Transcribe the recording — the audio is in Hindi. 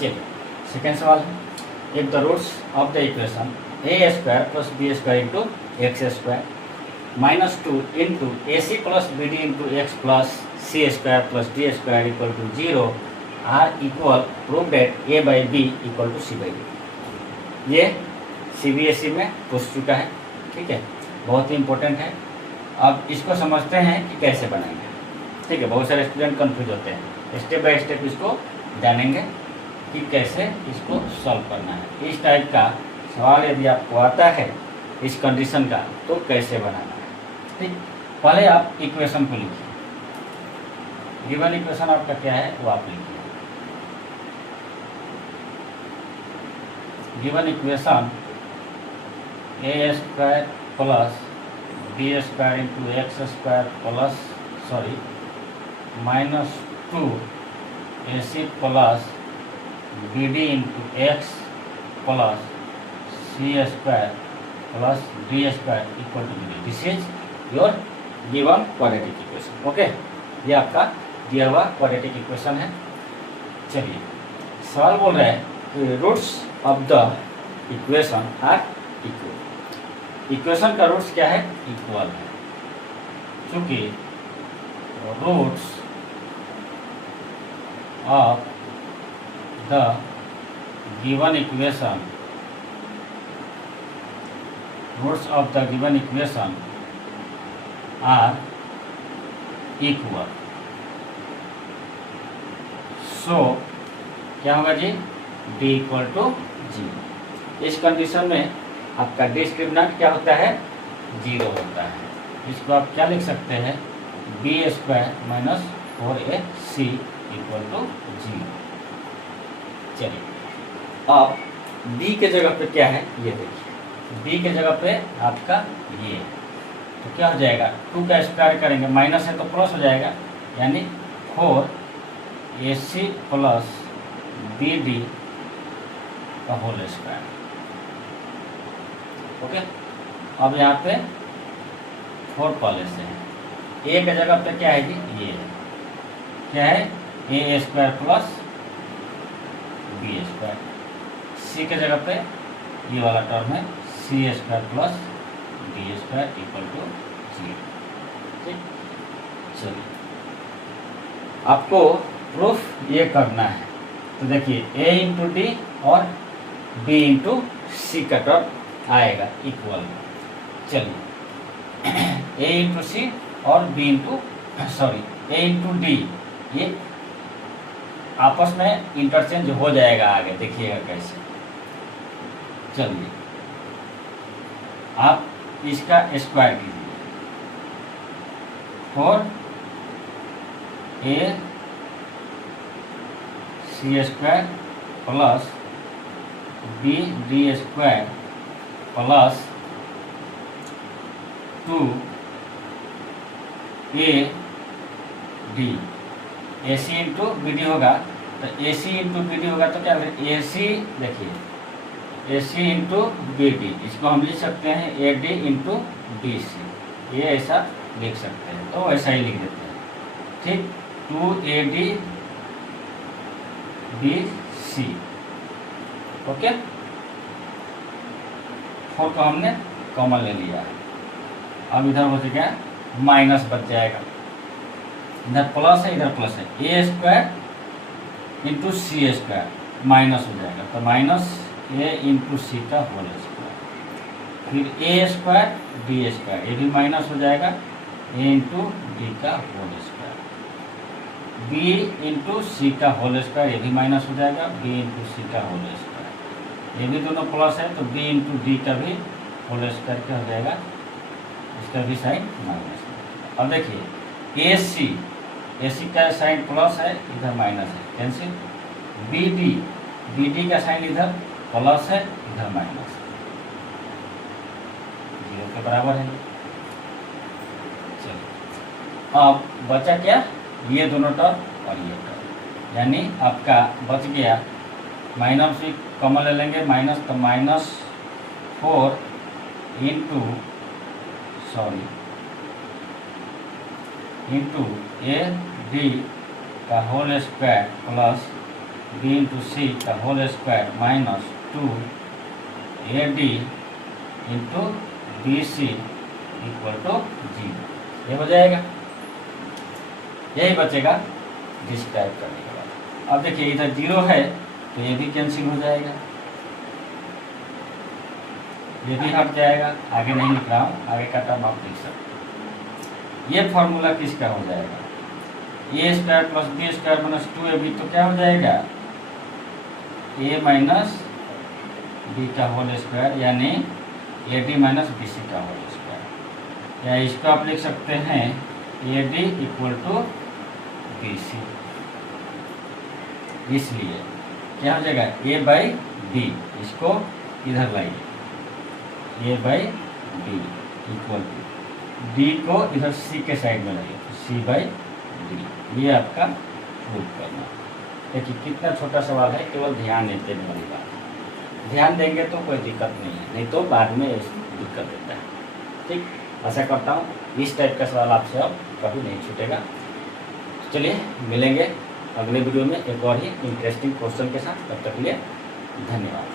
चलिए सेकेंड सवाल है, if the roots of the equation a square plus B square into x square -2 into a c plus B d into x plus c square plus D square equal to 0 are equal prove that a by B equal to c by d. ये CBSE में पूछ चुका है, ठीक है, बहुत ही इम्पोर्टेंट है। अब इसको समझते हैं कि कैसे बनाएंगे, ठीक है। बहुत सारे स्टूडेंट कंफ्यूज होते हैं, स्टेप बाय स्टेप इसको जानेंगे कि कैसे इसको सॉल्व करना है। इस टाइप का सवाल यदि आपको आता है इस कंडीशन का तो कैसे बनाना है, ठीक। पहले आप इक्वेशन को लिखिए, गिवन इक्वेशन आपका क्या है वो आप लिखिए। Given equation a square plus B square into x square plus -2 a c plus B d into x plus c square plus D square equal to 0। This is your given quadratic equation. Okay, ये आपका दिया हुआ क्वाड्रेटिक इक्वेशन है। चलिए सवाल बोल रहे हैं कि roots of the equation are equal. Equation का रूट्स क्या है, इक्वल है। चूंकि roots of the given equation are equal, so क्या होगा जी, डी इक्वल टू 0। इस कंडीशन में आपका डिस्क्रिमिनेंट क्या होता है, 0 होता है। इसको आप क्या लिख सकते हैं, b square minus 4ac equal to 0। चलिए अब डी के जगह पे क्या है ये देखिए, डी के जगह पे आपका ये है, तो क्या हो जाएगा, 2 का स्क्वायर करेंगे, माइनस है तो प्लस हो जाएगा, यानी 4ac प्लस bd का होल स्क्वायर। ओके, अब यहाँ पे 4 पहले से है, ए के जगह पे क्या है जी, ये है, क्या है, A square plus B square. C के जगह पे ये वाला टर्म है, C square plus D square equal to 0। ठीक, चलिए आपको प्रूफ ये करना है, तो देखिए ए इंटू डी और बी इंटू सी का टर्म आएगा इक्वल। चलिए ए इंटू सी और बी इंटू ए इंटू डी ये आपस में इंटरचेंज हो जाएगा आगे, देखिएगा कैसे। चलिए आप इसका स्क्वायर कीजिए, 4 C square plus B D square plus 2 A D, A C into B D होगा, तो A C into B D होगा तो क्या ए सी, देखिए A C into B D, इसको हम लिख सकते हैं A D into B C, ये ऐसा लिख सकते हैं, तो ऐसा ही लिख देते हैं। ठीक, 2 ए डी बी सी, ओके। 4 को हमने कॉमन ले लिया है, अब इधर बच गया माइनस, बच जाएगा, इधर प्लस है इधर प्लस है, A square into C square minus हो जाएगा, तो माइनस ए इंटू सी का होल स्क्वायर, फिर ए स्क्वायर डी स्क्वायर, ये भी माइनस हो जाएगा, ए इंटू डी का whole square, B into C का होल स्क्वायर, ये भी माइनस हो जाएगा, बी इंटू सी का होल स्क्वायर, ये भी दोनों प्लस है, तो बी इंटू डी का भी होल स्क्वायर क्या हो जाएगा, इसका भी साइन माइनस। अब देखिए ए सी का साइन प्लस है, इधर माइनस है, कैंसिल, बी डी का साइन इधर प्लस है, इधर माइनस है, 0 के बराबर है। चलिए अब बचा क्या, ये दोनों टर्म और ये टर्म, यानी आपका बच गया, माइनस भी कॉमन ले लेंगे, माइनस, तो -4 इंटू ए डी का whole square plus B into C का whole square minus 2 A D into B C equal to 0। ये हो जाएगा, यही बचेगा डिस्क्राइब करने के बाद। अब देखिए इधर 0 है तो ये भी कैंसिल हो जाएगा, ये भी हट जाएगा, आगे नहीं लिख रहा हूँ, आगे का टर्म आप लिख सकते। ये फॉर्मूला किसका हो जाएगा, A square plus B square minus 2ab, तो क्या हो जाएगा ए माइनस बी का होल स्क्वायर यानी A D minus B C का होल स्क्वायर, या इसको आप लिख सकते हैं A D equal to B C. इसलिए क्या हो जाएगा ए बाई बी, इसको इधर लाइए, A by B equal to D को इधर सी के साइड में लाइए, तो सी बाई डी। ये आपका प्रूव करना। देखिए कितना छोटा सवाल है, केवल ध्यान देने वाली बात, ध्यान देंगे तो कोई दिक्कत नहीं है, नहीं तो बाद में दिक्कत देता है। ठीक, आशा करता हूँ इस टाइप का सवाल आपसे अब कभी नहीं छूटेगा। चलिए मिलेंगे अगले वीडियो में एक और ही इंटरेस्टिंग क्वेश्चन के साथ, तब तक के लिए धन्यवाद।